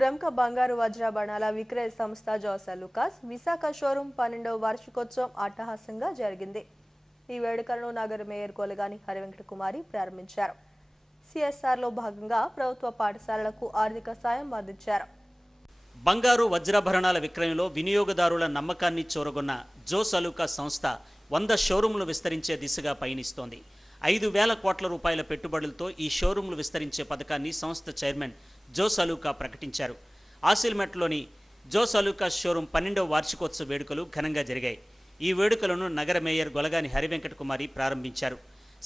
ప్రముఖ బంగారు వజ్రాభరణాల విక్రయ సంస్థ జాస్ అలుకాస్ విశాఖ షోరూమ్ 12వ వార్షికోత్సవం అట్టహాసంగా జరిగింది. ఈ వేడుకలను నగర మేయర్ గొలగాని హరివెంకట కుమారి ప్రారంభించారు. సిఎస్ఆర్ లో భాగంగా ప్రభుత్వ పాఠశాలలకు ఆర్థిక సాయం అందించారు. బంగారు వజ్రాభరణాల విక్రయంలో వినియోగదారుల నమ్మకాన్ని చూరగొన్న జోస్ అలుకాస్ సంస్థ 100 షోరూంలు విస్తరించే దిశగా పయనిస్తోంది. 5,000 కోట్ల రూపాయల పెట్టుబడులతో ఈ షోరూంలు విస్తరించే పథకాన్ని సంస్థ చైర్మన్ జోస్ అలుకా ప్రకటించారు. ఆసిల్మెట్లోని జోస్ అలుకాస్ షోరూం 12వ వార్షికోత్సవ వేడుకలు ఘనంగా జరిగాయి. ఈ వేడుకలను నగర మేయర్ గొలగాని హరివెంకట కుమారి ప్రారంభించారు.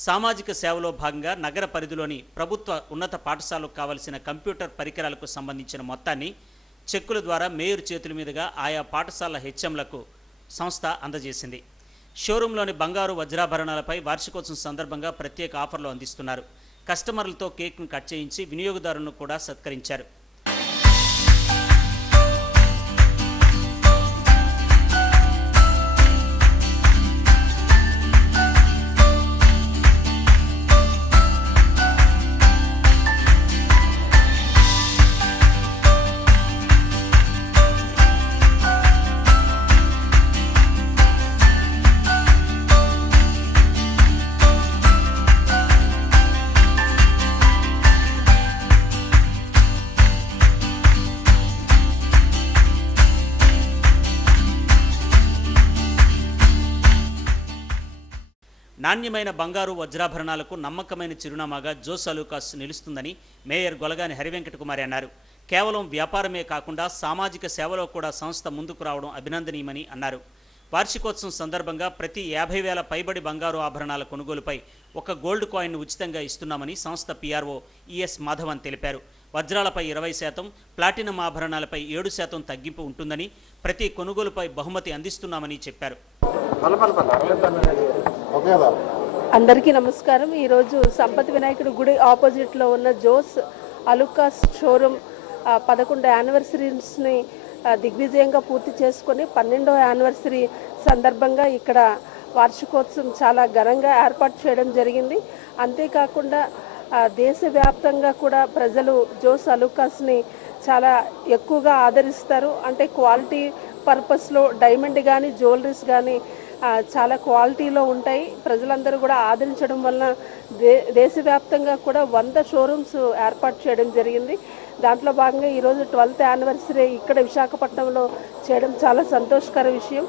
సామాజిక సేవలో భాగంగా నగర పరిధిలోని ప్రభుత్వ ఉన్నత పాఠశాలకు కావలసిన కంప్యూటర్ పరికరాలకు సంబంధించిన మొత్తాన్ని చెక్కుల ద్వారా మేయర్ చేతుల మీదుగా ఆయా పాఠశాల హెచ్ఎంలకు సంస్థ అందజేసింది. షోరూంలోని బంగారు వజ్రాభరణాలపై వార్షికోత్సవం సందర్భంగా ప్రత్యేక ఆఫర్లు అందిస్తున్నారు. కస్టమర్లతో కేక్ను కట్ చేయించి వినియోగదారులను కూడా సత్కరించారు. నాణ్యమైన బంగారు వజ్రాభరణాలకు నమ్మకమైన చిరునామాగా జోస్ అలుకాస్ నిలుస్తుందని మేయర్ గొలగాని హరివెంకట కుమారి అన్నారు. కేవలం వ్యాపారమే కాకుండా సామాజిక సేవలో కూడా సంస్థ ముందుకు రావడం అభినందనీయమని అన్నారు. వార్షికోత్సవం సందర్భంగా ప్రతి 50,000 పైబడి బంగారు ఆభరణాల కొనుగోలుపై ఒక గోల్డ్ కాయిన్ ఉచితంగా ఇస్తున్నామని సంస్థ పిఆర్ఓ ఈఎస్ మాధవన్ తెలిపారు. వజ్రాలపై 20%, ప్లాటినం ఆభరణాలపై 7% తగ్గింపు ఉంటుందని, ప్రతి కొనుగోలుపై బహుమతి అందిస్తున్నామని చెప్పారు. అందరికీ నమస్కారం. ఈరోజు సంపత్ వినాయకుడి గుడి ఆపోజిట్లో ఉన్న జోస్ అలుకాస్ షోరూమ్ 11 యానివర్సరీస్ని దిగ్విజయంగా పూర్తి చేసుకొని 12వ యానివర్సరీ సందర్భంగా ఇక్కడ వార్షికోత్సవం చాలా ఘనంగా ఏర్పాటు చేయడం జరిగింది. అంతేకాకుండా దేశవ్యాప్తంగా కూడా ప్రజలు జోస్ అలుకాస్ని చాలా ఎక్కువగా ఆదరిస్తారు. అంటే క్వాలిటీ పర్పస్లో డైమండ్ కానీ జ్యువెలరీస్ కానీ చాలా క్వాలిటీలో ఉంటాయి. ప్రజలందరూ కూడా ఆదరించడం వలన దేశవ్యాప్తంగా కూడా 100 షోరూమ్స్ ఏర్పాటు చేయడం జరిగింది. దాంట్లో భాగంగా ఈరోజు 12th యానివర్సరీ ఇక్కడ విశాఖపట్నంలో చేయడం చాలా సంతోషకర విషయం.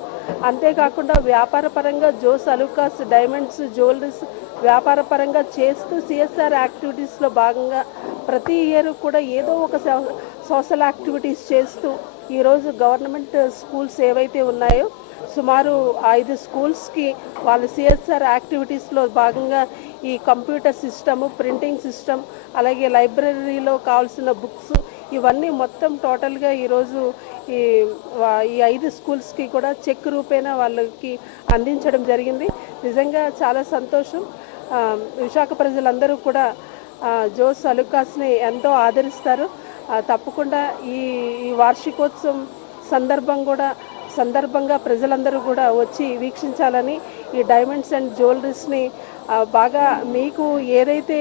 అంతేకాకుండా వ్యాపార పరంగా జోస్ అలుకాస్ డైమండ్స్ జ్యువెలరీస్ వ్యాపార పరంగా చేస్తూ సిఎస్ఆర్ యాక్టివిటీస్లో భాగంగా ప్రతి ఇయర్ కూడా ఏదో ఒక సోషల్ యాక్టివిటీస్ చేస్తూ ఈరోజు గవర్నమెంట్ స్కూల్స్ ఏవైతే ఉన్నాయో సుమారు 5 స్కూల్స్కి వాళ్ళు సిఎస్ఆర్ యాక్టివిటీస్లో భాగంగా ఈ కంప్యూటర్ సిస్టమ్, ప్రింటింగ్ సిస్టమ్, అలాగే లైబ్రరీలో కావాల్సిన బుక్స్ ఇవన్నీ మొత్తం టోటల్గా ఈరోజు ఈ 5 స్కూల్స్కి కూడా చెక్ రూపేణా వాళ్ళకి అందించడం జరిగింది. నిజంగా చాలా సంతోషం. విశాఖ ప్రజలందరూ కూడా జోస్ అలుకాస్ని ఎంతో ఆదరిస్తారు. తప్పకుండా ఈ వార్షికోత్సవం సందర్భంగా ప్రజలందరూ కూడా వచ్చి వీక్షించాలని, ఈ డైమండ్స్ అండ్ జ్యువెలరీస్ని బాగా మీకు ఏదైతే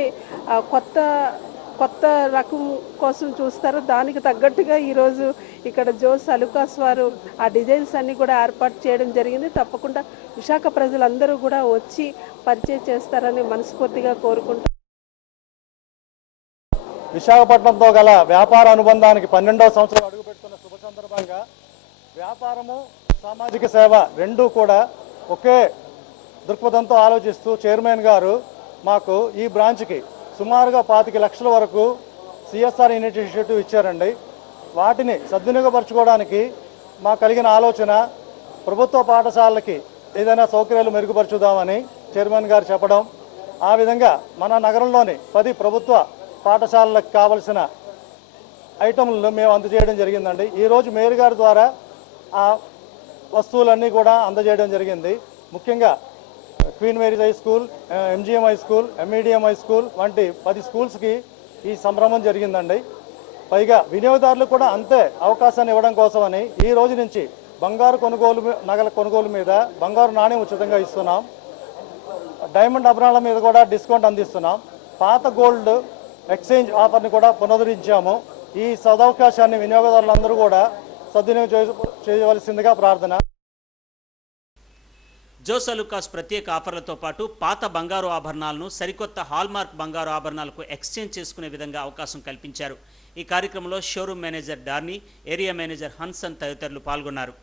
కొత్త రకం కోసం చూస్తారో దానికి తగ్గట్టుగా ఈరోజు ఇక్కడ జోస్ అలుకాస్ వారు ఆ డిజైన్స్ అన్నీ కూడా ఏర్పాటు చేయడం జరిగింది. తప్పకుండా విశాఖ ప్రజలందరూ కూడా వచ్చి పరిచయం చేస్తారని మనస్ఫూర్తిగా కోరుకుంటారు. విశాఖపట్నంతో గల వ్యాపార అనుబంధానికి 12వ సంవత్సరం అడుగుపెడుతున్న శుభ సందర్భంగా వ్యాపారము, సామాజిక సేవ రెండూ కూడా ఒకే దృక్పథంతో ఆలోచిస్తూ చైర్మన్ గారు మాకు ఈ బ్రాంచ్కి సుమారుగా 25 లక్షల వరకు సిఎస్ఆర్ ఇనిషియేటివ్ ఇచ్చారండి. వాటిని సద్వినియోగపరచుకోవడానికి మాకు కలిగిన ఆలోచన ప్రభుత్వ పాఠశాలలకి ఏదైనా సౌకర్యాలు మెరుగుపరచుదామని చైర్మన్ గారు చెప్పడం, ఆ విధంగా మన నగరంలోని 10 ప్రభుత్వ పాఠశాలలకు కావలసిన ఐటమ్లను మేము అందజేయడం జరిగిందండి. ఈరోజు మేయర్ గారి ద్వారా ఆ వస్తువులన్నీ కూడా అందజేయడం జరిగింది. ముఖ్యంగా queen Mary's high school, MGM high school, MEDM high school వంటి 10 స్కూల్స్కి ఈ సంభ్రమం జరిగిందండి. పైగా వినియోగదారులకు కూడా అంతే అవకాశాన్ని ఇవ్వడం కోసమని ఈ రోజు నుంచి నగల కొనుగోలు మీద బంగారు నాణ్యం ఉచితంగా ఇస్తున్నాం. డైమండ్ ఆభరణాల మీద కూడా డిస్కౌంట్ అందిస్తున్నాం. పాత గోల్డ్ ఎక్స్చేంజ్ ఆఫర్ని కూడా పునరుద్ధరించాము. ఈ సదవకాశాన్ని వినియోగదారులందరూ కూడా సద్వినియోగం చేయవలసిందిగా ప్రార్థన. జోస్ అలుకాస్ ప్రత్యేక ఆఫర్లతో పాటు పాత బంగారు ఆభరణాలను సరికొత్త హాల్మార్క్ బంగారు ఆభరణాలకు ఎక్స్చేంజ్ చేసుకునే విధంగా అవకాశం కల్పించారు. ఈ కార్యక్రమంలో షోరూమ్ మేనేజర్ డార్నీ, ఏరియా మేనేజర్ హన్సన్ తదితరులు పాల్గొన్నారు.